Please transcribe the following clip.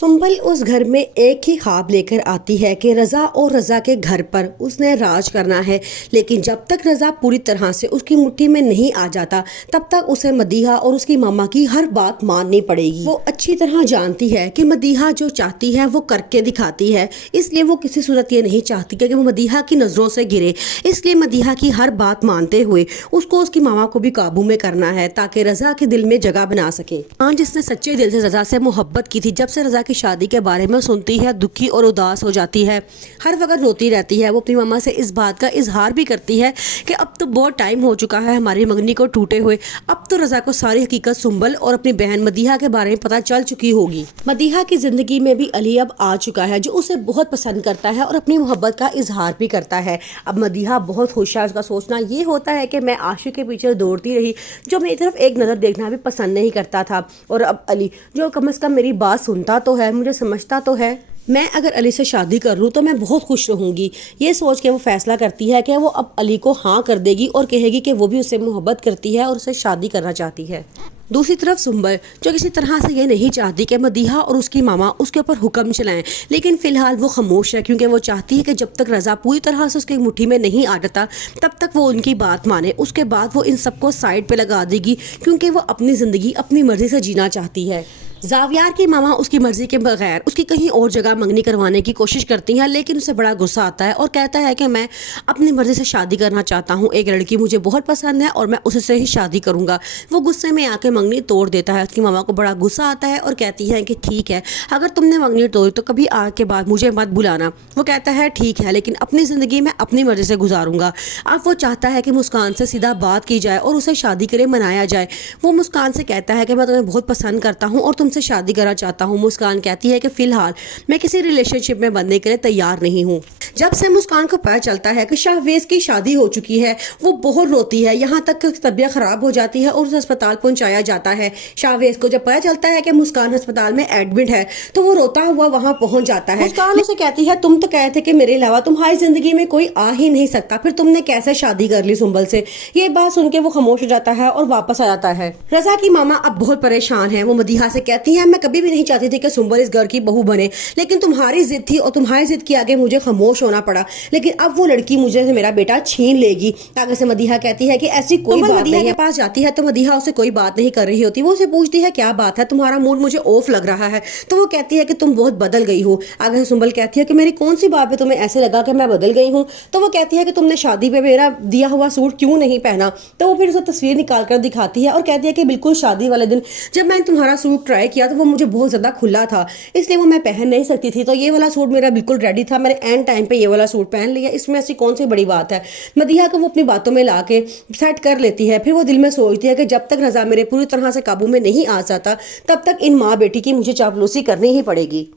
सुंबल उस घर में एक ही ख्वाब लेकर आती है कि रज़ा और रज़ा के घर पर उसने राज करना है, लेकिन जब तक रज़ा पूरी तरह से उसकी मुट्ठी में नहीं आ जाता तब तक उसे मदीहा और उसकी मामा की हर बात माननी पड़ेगी। वो अच्छी तरह जानती है कि मदीहा जो चाहती है वो करके दिखाती है, इसलिए वो किसी सूरत ये नहीं चाहती कि वो मदीहा की नज़रों से गिरे। इसलिए मदीहा की हर बात मानते हुए उसको उसकी मामा को भी काबू में करना है ताकि रज़ा के दिल में जगह बना सके। हाँ, जिसने सच्चे दिल से रज़ा से मोहब्बत की थी, जब से रज़ा की शादी के बारे में सुनती है दुखी और उदास हो जाती है, हर वक्त रोती रहती है। वो अपनी मामा से इस बात का इजहार भी करती है कि अब तो बहुत टाइम हो चुका है हमारी मंगनी को टूटे हुए, अब तो रज़ा को सारी हकीकत सुंबल और अपनी बहन मदीहा के बारे में पता चल चुकी होगी। मदीहा की जिंदगी में भी अली अब आ चुका है जो उसे बहुत पसंद करता है और अपनी मोहब्बत का इजहार भी करता है। अब मदीहा बहुत खुश है। उसका सोचना ये होता है कि मैं आशिक के पीछे दौड़ती रही जो मेरी तरफ एक नज़र देखना भी पसंद नहीं करता था, और अब अली जो कम से कम मेरी बात सुनता तो है, मुझे समझता तो है, मैं अगर अली से शादी कर लूँ तो मैं बहुत खुश रहूँगी। ये सोच के वो फैसला करती है कि वो अब अली को हाँ कर देगी और कहेगी कि वो भी उससे मोहब्बत करती है और उससे शादी करना चाहती है। दूसरी तरफ सुंबल जो किसी तरह से ये नहीं चाहती कि मदीहा और उसकी मामा उसके ऊपर हुक्म चलाएं, लेकिन फ़िलहाल वो खामोश है क्योंकि वो चाहती है कि जब तक रज़ा पूरी तरह से उसकी मुट्ठी में नहीं आ जाता तब तक वो उनकी बात माने। उसके बाद वो इन सबको साइड पे लगा देगी क्योंकि वो अपनी ज़िंदगी अपनी मर्ज़ी से जीना चाहती है। ज़ावियार की मामा उसकी मर्ज़ी के बगैर उसकी कहीं और जगह मंगनी करवाने की कोशिश करती हैं, लेकिन उसे बड़ा गुस्सा आता है और कहता है कि मैं अपनी मर्ज़ी से शादी करना चाहता हूँ, एक लड़की मुझे बहुत पसंद है और मैं उसी से ही शादी करूँगा। वो गुस्से में आके मंगनी तोड़ देता है। उसकी मामा को बड़ा गुस्सा आता है और कहती है कि ठीक है, अगर तुमने मंगनी तोड़ी तो कभी आग के बाद मुझे मत बुलाना। वो कहता है ठीक है, लेकिन अपनी ज़िंदगी में अपनी मर्ज़ी से गुजारूँगा। अब वो चाहता है कि मुस्कान से सीधा बात की जाए और उसे शादी के लिए मनाया जाए। वो मुस्कान से कहता है कि मैं तुम्हें बहुत पसंद करता हूँ और से शादी करना चाहता हूँ। मुस्कान कहती है कि फिलहाल मैं किसी रिलेशनशिप में बनने के लिए तैयार नहीं हूँ। जब से मुस्कान को पता चलता है कि शाहवेज की शादी हो चुकी है वो बहुत रोती है, यहाँ तक कि तबीयत खराब हो जाती है और उसे अस्पताल पहुंचाया जाता है। शाहवेज को जब पता चलता है कि मुस्कान अस्पताल में एडमिट है तो वो रोता हुआ वहां पहुंच जाता है। मुस्कान उसे कहती है तुम तो कहे थे कि मेरे अलावा तुम्हारी जिंदगी में कोई आ ही नहीं सकता, फिर तुमने कैसे शादी कर ली सुंबल से। ये बात सुन के वो खामोश हो जाता है और वापस आ जाता है। रज़ा की मामा अब बहुत परेशान है। वो मदीहा से कहती है मैं कभी भी नहीं चाहती थी कि सुंबल इस घर की बहू बने, लेकिन तुम्हारी जिद थी और तुम्हारी जिद के आगे मुझे खामोश होना पड़ा, लेकिन अब वो लड़की मुझे से मेरा बेटा छीन लेगी। आगे से मदीहा कहती है कि ऐसी कोई बात नहीं है। के पास जाती है तो मदीहा उसे कोई बात नहीं कर रही होती। वो उसे पूछती है क्या बात है, तुम्हारा मूड मुझे ऑफ लग रहा है। तो वो कहती है कि तुम बहुत बदल गई हो। आगे से सुंबल कहती है कि मेरी कौन सी बात पे तुम्हें ऐसे लगा कि मैं बदल गई हूँ। तो वो कहती है कि तुमने शादी पे मेरा दिया हुआ सूट क्यों नहीं पहना। तो वो फिर उसे तस्वीर निकाल कर दिखाती है और कहती है कि बिल्कुल शादी वाले दिन जब मैंने तुम्हारा सूट ट्राई किया तो वो मुझे बहुत ज्यादा खुला था, इसलिए वो मैं पहन नहीं सकती थी। तो ये वाला सूट मेरा बिल्कुल रेडी था, मैंने एंड टाइम पे ये वाला सूट पहन लिया, इसमें ऐसी कौन सी बड़ी बात है। मदीहा को वो अपनी बातों में ला के सेट कर लेती है। फिर वो दिल में सोचती है कि जब तक रज़ा मेरे पूरी तरह से काबू में नहीं आ जाता तब तक इन माँ बेटी की मुझे चापलूसी करनी ही पड़ेगी।